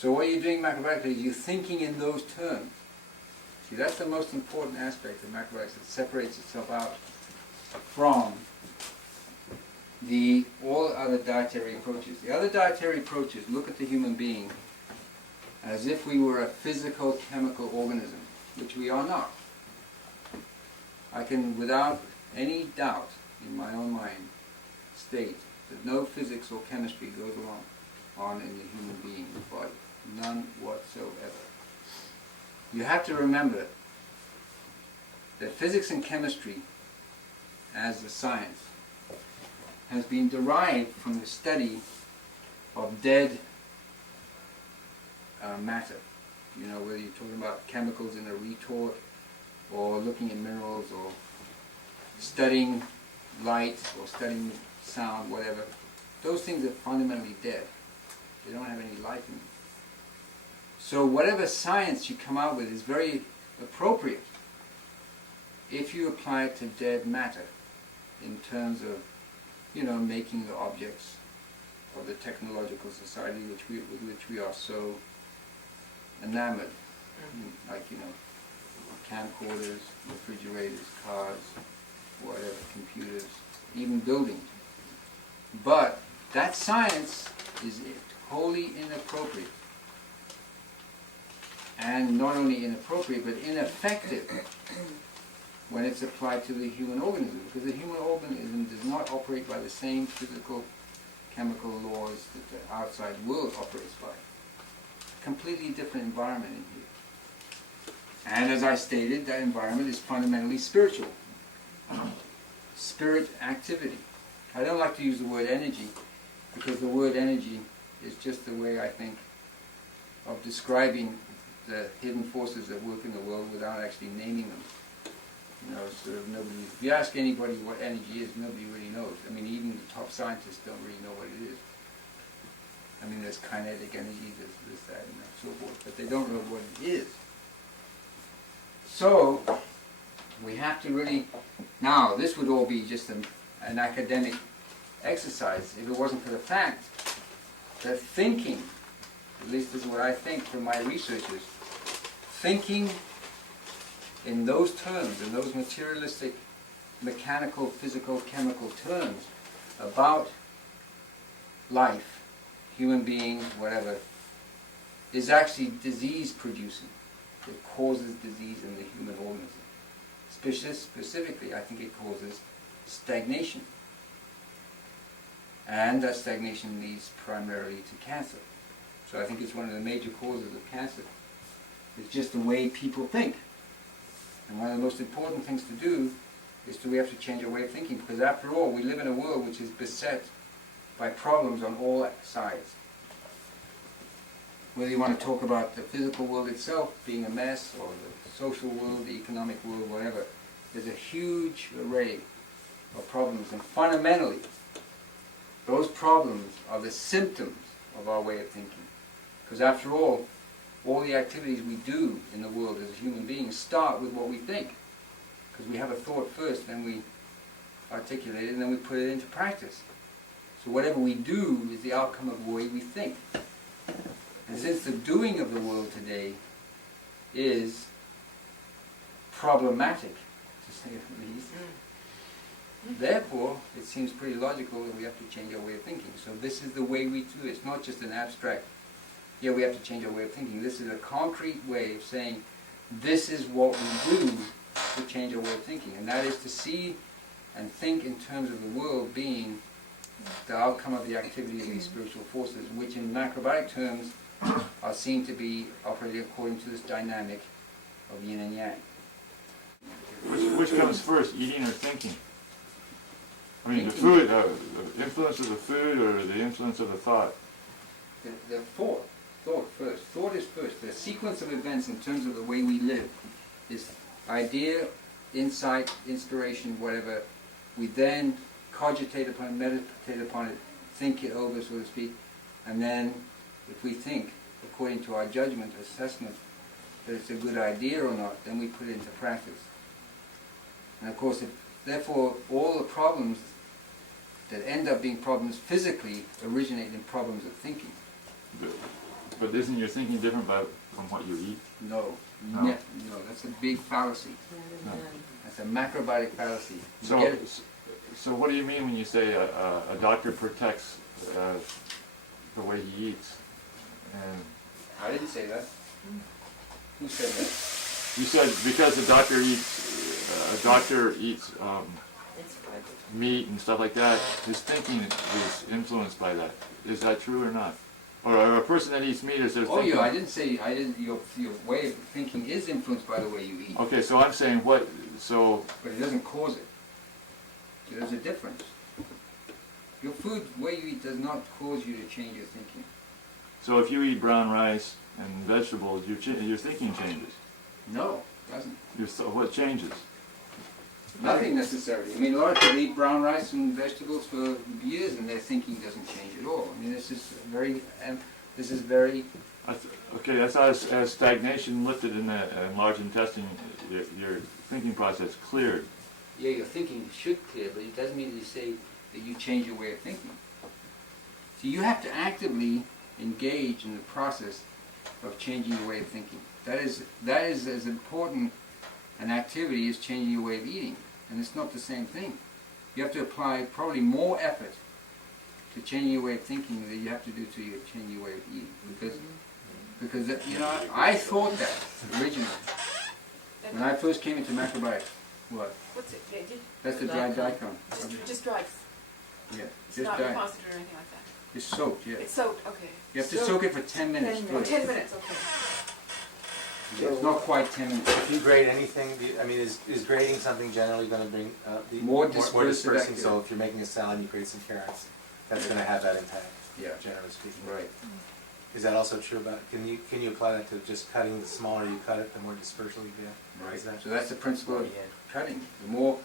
So what you're doing macrobiotically is you're thinking in those terms. See, that's the most important aspect of macrobiotics. It separates itself out from all other dietary approaches. The other dietary approaches look at the human being as if we were a physical, chemical organism, which we are not. I can, without any doubt in my own mind, state that no physics or chemistry goes on in the human being's body. None whatsoever. You have to remember that physics and chemistry, as a science, has been derived from the study of dead matter. You know, whether you're talking about chemicals in a retort, or looking at minerals, or studying light, or studying sound, whatever. Those things are fundamentally dead. They don't have any life in them. So whatever science you come out with is very appropriate if you apply it to dead matter in terms of, you know, making the objects of the technological society with which we are so enamored. Like, you know, camcorders, refrigerators, cars, whatever, computers, even buildings. But that science is wholly inappropriate. And not only inappropriate, but ineffective when it's applied to the human organism. Because the human organism does not operate by the same physical, chemical laws that the outside world operates by. Completely different environment in here. And as I stated, that environment is fundamentally spiritual. Spirit activity. I don't like to use the word energy, because the word energy is just the way I think of describing the hidden forces that work in the world without actually naming them. You know, sort of nobody. If you ask anybody what energy is, nobody really knows. I mean, even the top scientists don't really know what it is. I mean, there's kinetic energy, there's this, that, and so forth, but they don't know what it is. So, we have to really, now this would all be just an academic exercise if it wasn't for the fact that thinking, at least this is what I think from my researches, thinking in those terms, in those materialistic, mechanical, physical, chemical terms about life, human beings, whatever, is actually disease producing. It causes disease in the human organism. Specifically, I think it causes stagnation. And that stagnation leads primarily to cancer. So I think it's one of the major causes of cancer. It's just the way people think. And one of the most important things to do is we have to change our way of thinking, because after all, we live in a world which is beset by problems on all sides. Whether you want to talk about the physical world itself being a mess, or the social world, the economic world, whatever, there's a huge array of problems. And fundamentally, those problems are the symptoms of our way of thinking. Because after all the activities we do in the world as human beings start with what we think. Because we have a thought first, then we articulate it, and then we put it into practice. So whatever we do is the outcome of the way we think. And since the doing of the world today is problematic, to say the least, therefore it seems pretty logical that we have to change our way of thinking. So this is the way we do it. It's not just an abstract, yeah, we have to change our way of thinking. This is a concrete way of saying, this is what we do to change our way of thinking. And that is to see and think in terms of the world being the outcome of the activity of these spiritual forces, which in macrobiotic terms are seen to be operating according to this dynamic of yin and yang. Which comes first, eating or thinking? I mean, the food, the influence of the food, or the influence of the thought? The thought first. Thought is first. The sequence of events in terms of the way we live is idea, insight, inspiration, whatever. We then cogitate upon it, meditate upon it, think it over, so to speak, and then if we think, according to our judgment, assessment, that it's a good idea or not, then we put it into practice. And of course, therefore, all the problems that end up being problems physically originate in problems of thinking. But isn't your thinking different from what you eat? No, No. no, that's a big fallacy. No. That's a macrobiotic fallacy. You So, get it? so what do you mean when you say a doctor protects the way he eats? And I didn't say that. Who said that? you said because a doctor eats meat and stuff like that, his thinking is influenced by that. Is that true or not? Or a person that eats meat, is their Oh, thinking? yeah, I didn't say, your way of thinking is influenced by the way you eat. Okay, so I'm saying what, so, But it doesn't cause it. There's a difference. Your food, the way you eat, does not cause you to change your thinking. so if you eat brown rice and vegetables, your thinking changes. No, it doesn't. What changes? Nothing necessarily. I mean, a lot of people eat brown rice and vegetables for years and their thinking doesn't change at all. I mean, this is very, Okay, I thought as stagnation lifted in the large intestine, your thinking process cleared. yeah, your thinking should clear, but it doesn't mean to say that you change your way of thinking. So you have to actively engage in the process of changing your way of thinking. That is as important an activity as changing your way of eating. And it's not the same thing. You have to apply probably more effort to changing your way of thinking than you have to do to changing your way of eating. Because you know, I thought that originally. When I first came into macrobiotics. What? What's it? Yeah, That's the dried daikon. just dried. Yeah, It's just not dried. deposited or anything like that. It's soaked, yeah. It's soaked, okay. You have to soak it for 10 minutes Oh, first. 10 minutes, okay. Yeah, it's not quite 10 minutes. If you grade anything, I mean, is grading something generally going to bring More dispersive dispersing? activity. So if you're making a salad, and you grate some carrots, that's going to have that impact. Yeah. Generally speaking. Right. Is that also true about? Can you apply that to just cutting? The smaller you cut it, the more dispersal you get. Right. Is that? So that's the principle of cutting. The more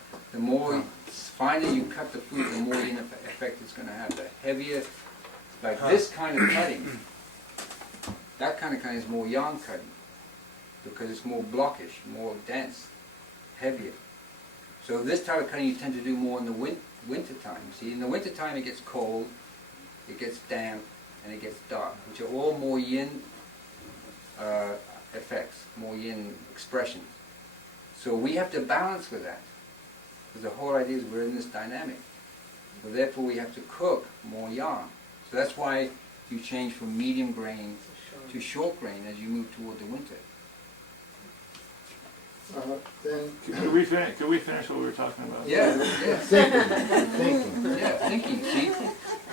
finer you cut the food, the more in effect it's going to have. The heavier, like this kind of cutting, that kind of cutting is more yarn cutting because it's more blockish, more dense, heavier. So this type of cutting you tend to do more in the winter time. See, in the winter time it gets cold, it gets damp, and it gets dark, which are all more yin effects, more yin expressions. So we have to balance with that, because the whole idea is we're in this dynamic. So therefore we have to cook more yarn. So that's why you change from medium grain to short grain as you move toward the winter. Then Could we finish what we were talking about? Yeah, yeah. thinking. Yeah, thinking.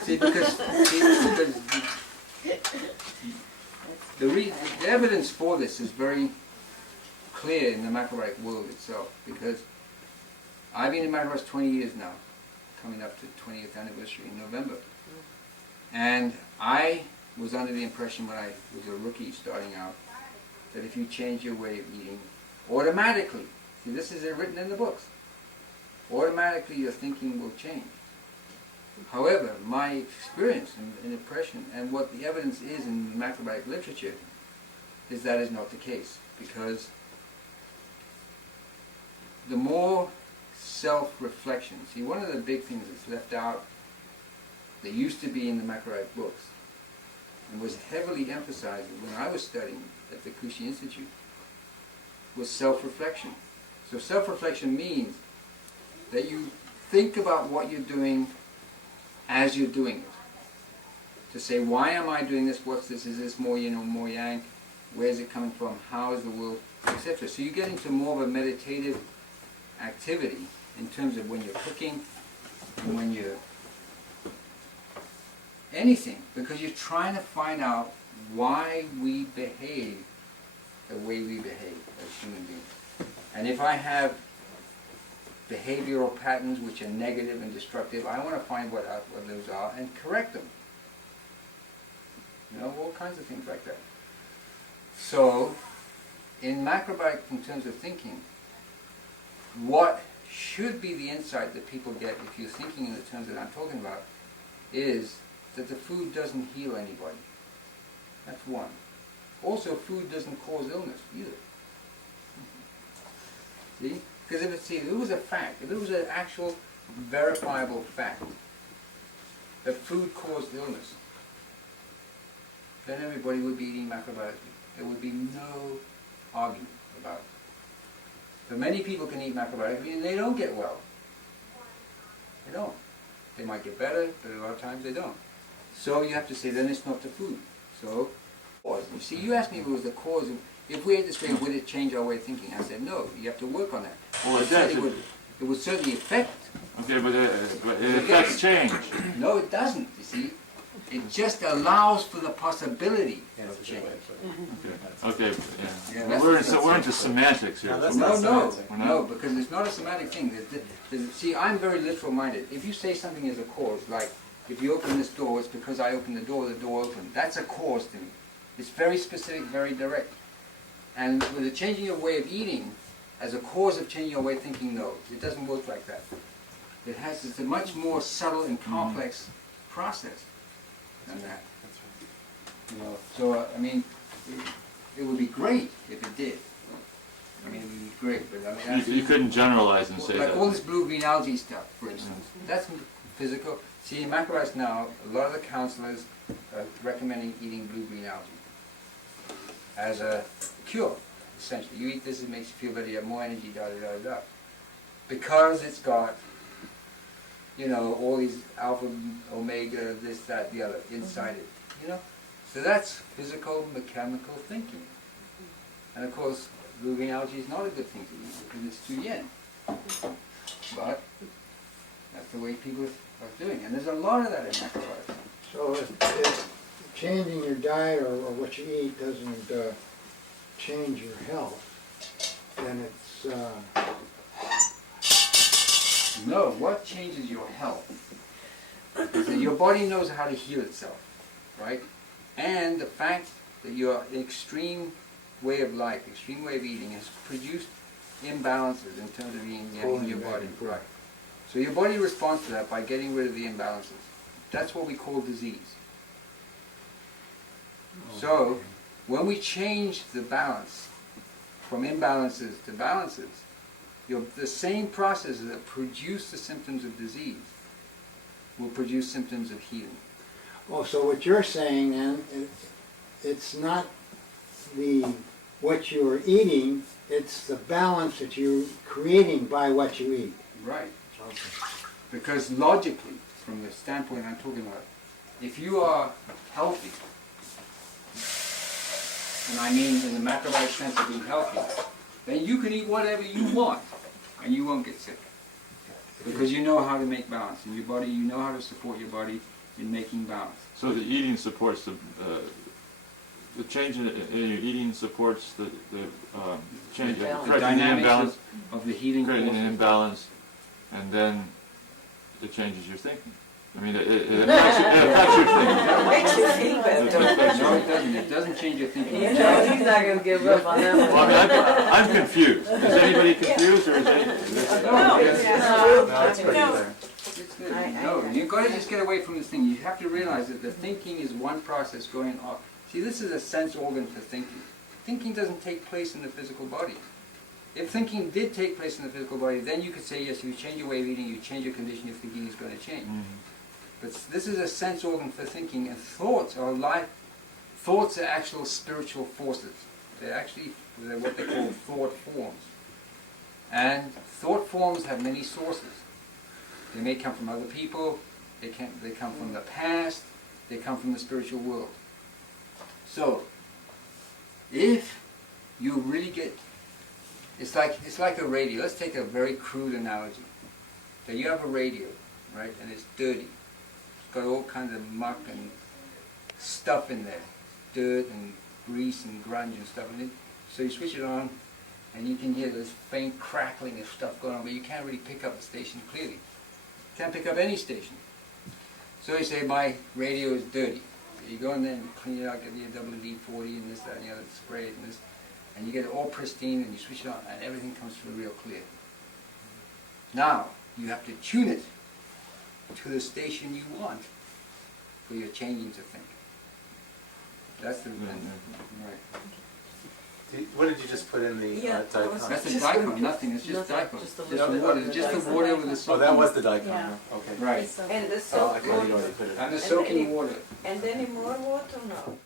See, because the evidence for this is very clear in the macrobiotic world itself. Because I've been in macrobiotics 20 years now, coming up to 20th anniversary in November, and I was under the impression when I was a rookie starting out that if you change your way of eating, automatically, see, this is written in the books, automatically your thinking will change. However, my experience and impression and what the evidence is in the macrobiotic literature is that is not the case, because the more self-reflection, see, one of the big things that's left out that used to be in the macrobiotic books and was heavily emphasized when I was studying at the Kushi Institute was self-reflection. So self-reflection means that you think about what you're doing as you're doing it. To say, why am I doing this? What's this? Is this more yin or more yang? Where's it coming from? How is the world? Etc. So you get into more of a meditative activity in terms of when you're cooking and when you're anything, because you're trying to find out why we behave the way we behave as human beings. And if I have behavioral patterns which are negative and destructive, I want to find what those are and correct them. You know, all kinds of things like that. So, in macrobiotic, in terms of thinking, what should be the insight that people get if you're thinking in the terms that I'm talking about is that the food doesn't heal anybody. That's one. Also, food doesn't cause illness either. See? Because if it was a fact, if it was an actual verifiable fact that food caused illness, then everybody would be eating macrobiotically. There would be no argument about it. But many people can eat macrobiotically and they don't get well. They don't. They might get better, but a lot of times they don't. So you have to say, then it's not the food. So, you see, you asked me what was the cause of, if we ate this way, would it change our way of thinking? I said, no, you have to work on that. Well, I it said does. it would certainly affect. Okay, but it affects change. No, it doesn't, you see. It just allows for the possibility Yeah, of that's a good change. way to put it. Okay, Yeah, yeah. that's- We're into semantics here. No, that's No, not no, semantic. We're not? no, because it's not a somatic thing. See, I'm very literal minded. If you say something is a cause, like if you open this door, it's because I opened the door opened. That's a cause to me. It's very specific, very direct. And with the changing your way of eating as a cause of changing your way of thinking, no, it doesn't work like that. It's a much more subtle and complex process than that. That's right. You know, so I mean, it would be great if it did. I mean, it would be great, but I mean, that's, You couldn't generalize and say like all that. this blue-green algae stuff, for instance, that's physical. See, in macrobiotics now, a lot of the counselors are recommending eating blue-green algae as a cure, essentially. You eat this, it makes you feel better, you have more energy, da-da-da-da. Because it's got, you know, all these alpha, omega, this, that, the other, inside it, you know? So that's physical, mechanical thinking. And of course, blue-green algae is not a good thing to eat because it's too yin. But that's the way people are doing. And there's a lot of that in macrobiotics. So if changing your diet or what you eat doesn't change your health, then it's, No, what changes your health is that your body knows how to heal itself, right? And the fact that your extreme way of life, extreme way of eating has produced imbalances in terms of eating in your body. Right. So your body responds to that by getting rid of the imbalances. That's what we call disease. So when we change the balance from imbalances to balances, the same processes that produce the symptoms of disease will produce symptoms of healing. oh, so what you're saying then, it's not what you're eating, it's the balance that you're creating by what you eat. Right. Okay. Because logically, from the standpoint I'm talking about, if you are healthy, and I mean in the macrobiotic sense of being healthy, then you can eat whatever you want, and you won't get sick. Because you know how to make balance in your body, you know how to support your body in making balance. So the eating supports the change in your eating supports the change, Imbalance. correcting the Dynamics imbalance, of the healing creating an forces. imbalance, and then it changes your thinking. I mean, it affects your thinking. Makes you feel better. No, it doesn't. It doesn't change your thinking. You know, he's not gonna give up on that Well, one. I mean, I'm confused. Is anybody confused, or is anybody? No, it's- No, it's pretty No. clear. It's good. I No, got you've got to just get away from this thing. You have to realize that the thinking is one process going on. See, this is a sense organ for thinking. Thinking doesn't take place in the physical body. If thinking did take place in the physical body, then you could say, yes, if you change your way of eating, you change your condition, your thinking is going to change. But this is a sense organ for thinking, and thoughts are actual spiritual forces. They're what they call thought forms. And thought forms have many sources. They may come from other people, they come from the past, they come from the spiritual world. So, if you really get, it's like a radio. Let's take a very crude analogy. So you have a radio, right, and it's dirty. It's got all kinds of muck and stuff in there, dirt and grease and grunge and stuff in it. So you switch it on, and you can hear this faint crackling of stuff going on, but you can't really pick up the station clearly. You can't pick up any station. So you say, my radio is dirty. So you go in there and clean it out, get the WD-40 and this, that, and the other, spray it and this, and you get it all pristine, and you switch it on, and everything comes through real clear. Now, you have to tune it to the station you want for your changing to think. That's the right. What did you just put in the Yeah, Daikon? That's the Just Daikon, the- nothing. It's just nothing, Daikon. just the Just water. water. It's just the water with the Oh, soaking. that was the Daikon. Yeah. Okay. Right. And the Oh, I soap thought you already water. put it in. And the soaking water. And any more water? No.